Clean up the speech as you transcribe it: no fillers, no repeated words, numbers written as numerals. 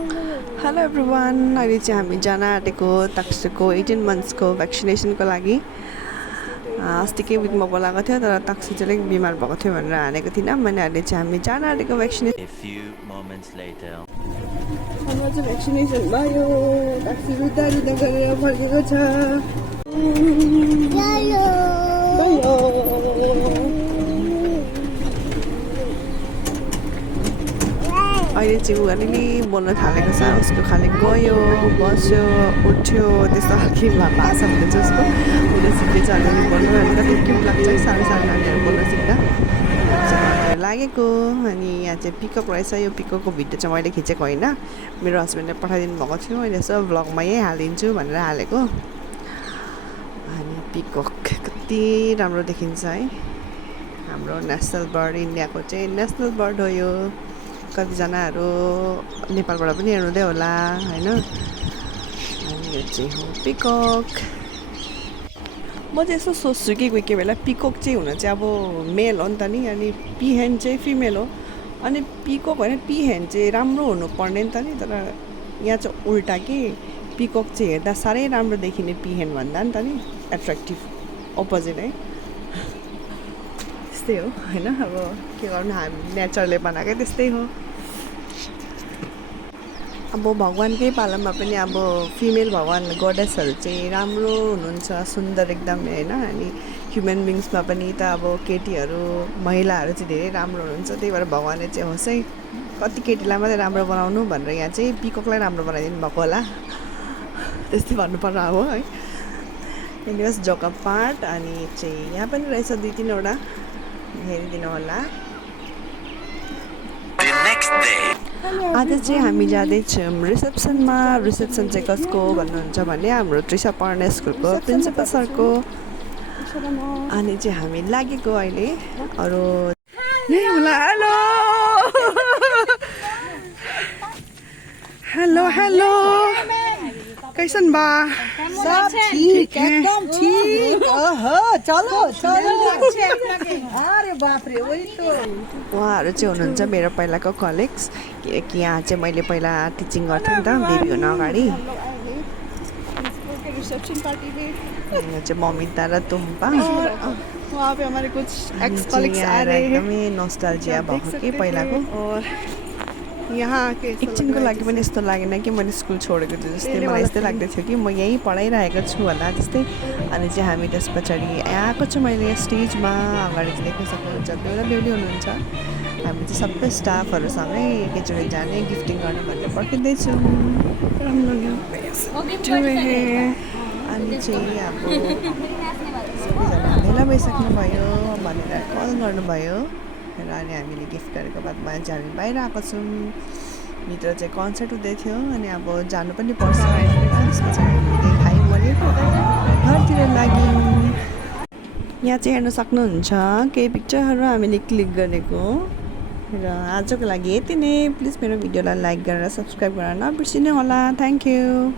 Hello everyone, अहिले चाहिँ हामी जान आँटेको ताक्सुको 18 मन्थ्सको भ्याक्सिनेसनको लागि। अस्तिकै विकमा बोलाएको थियो तर ताक्सु चाहिँ अलिक बिमार भएको थियो भनेर हानेको थिइनँ। मैले अहिले चाहिँ हामी जान आँटेको भ्याक्सिनेसन भयो। ताक्सु रुदा रुदा गरेर फर्केको छ। अहिले चाहिँ ऊ अलिअलि बोल्न थालेको छ। उसको खालि गयो, बस्यो, उठ्यो, त्यस्तो खालको भाषा हुँदैछ उसको। उसले सिक्दैछ अलिअलि बोल्नु। अनि कति क्युट लाग्छ सानो सानो नानीहरू बोल्न सिक्दा। लागेको अनि यहाँ चाहिँ पिकअप रहेछ। यो पिकअपको भिडियो चाहिँ मैले खिचेको होइन, मेरो हस्बेन्डले पठाइदिनु भएको थियो। मैले यसो भ्लगमा यही हालिदिन्छु भनेर हालेको। अनि पिकअक कति राम्रो देखिन्छ है। हाम्रो नेसनल बर्ड, इन्डियाको चाहिँ नेसनल बर्ड हो यो। कतिजनाहरू नेपालबाट पनि हेर्नुहुँदै होला होइन। अनि यो चाहिँ हो पिकक। म चाहिँ यसो सोच्छु कि कोही कोही बेला पिकक चाहिँ हुन चाहिँ अब मेल हो नि त नि, अनि पिहेन चाहिँ फिमेल हो। अनि पिकक होइन, पिहेन चाहिँ राम्रो हुनुपर्ने नि त नि। तर यहाँ चाहिँ उल्टा कि पिकक चाहिँ हेर्दा साह्रै राम्रो देखिने पिहेन भन्दा नि त नि, एट्र्याक्टिभ अपोजिट है। त्यस्तै हो होइन। अब के गर्नु, हामी नेचरले बनाएकै त्यस्तै हो। अब भगवान्कै पालामा पनि अब फिमेल भगवान् गडेसहरू चाहिँ राम्रो हुनुहुन्छ, सुन्दर एकदम होइन। अनि ह्युमन बिङ्समा पनि त अब केटीहरू महिलाहरू चाहिँ धेरै राम्रो हुनुहुन्छ। त्यही भएर भगवान्ले चाहिँ होस् है, कति केटीलाई मात्रै राम्रो बनाउनु भनेर यहाँ चाहिँ पिककलाई राम्रो बनाइदिनु भएको होला, त्यस्तै भन्नुपर्छ अब है। Anyways joke part. अनि चाहिँ यहाँ पनि रहेछ 2-3वटा, हेरिदिनु होला। आज चाहिँ हामी जाँदैछौँ रिसेप्सनमा। रिसेप्सन चाहिँ कसको भन्नुहुन्छ भने हाम्रो त्रिसा पढ्ने स्कुलको प्रिन्सिपल सरको। अनि चाहिँ हामी लागेको अहिले। अरू हेलो हेलो हेलो, कैसन बा? सब ठीक, एकदम ठीक। ओहो, चलो चलो। अरे बाप रे, वही तो। उहाँहरू चाहिँ हुनुहुन्छ मेरो पहिलाको कलिग्स। कि यहाँ चाहिँ मैले पहिला टिचिङ गर्थेँ नि त बेबी हुन अगाडि। यहाँ चाहिँ ममिता र तुम्पा। वहाँ पे हमारे कुछ एक्स कलीग्स आ रहे हैं। एकदमै नोस्टाल्जिया भएको कि पहिलाको। यहाँ के एकछिनको लागि पनि यस्तो लागेन कि मैले स्कुल छोडेको छु जस्तै। मलाई यस्तै लाग्दै थियो कि म यहीँ पढाइरहेको छु होला जस्तै। अनि चाहिँ हामी त्यस पछाडि आएको छु मैले स्टेजमा। अगाडि चाहिँ देख्न सक्नुहुन्छ बेहुला बेहुली हुनुहुन्छ। हामी चाहिँ सबै स्टाफहरूसँगै एकैचोटि जाने गिफ्टिङ गर्नु भनेर पर्खिँदैछौँ। अनि चाहिँ अब सबैजना भेला भइसक्नुभयो भनेर कल गर्नुभयो र अनि हामीले गिफ्ट गरेको बादमा चाहिँ हामी बाहिर आएको छौँ। भित्र चाहिँ कन्सर्ट हुँदै थियो। अनि अब जानु पनि पर्छ। त्यसपछि हामीले खायौँ मैले घरतिर लाग्यौँ। यहाँ चाहिँ हेर्न सक्नुहुन्छ केही पिक्चरहरू हामीले क्लिक गरेको। र आजको लागि यति नै। प्लिज मेरो भिडियोलाई लाइक गरेर सब्सक्राइब गर्न नबिर्सिनु होला। Thank you.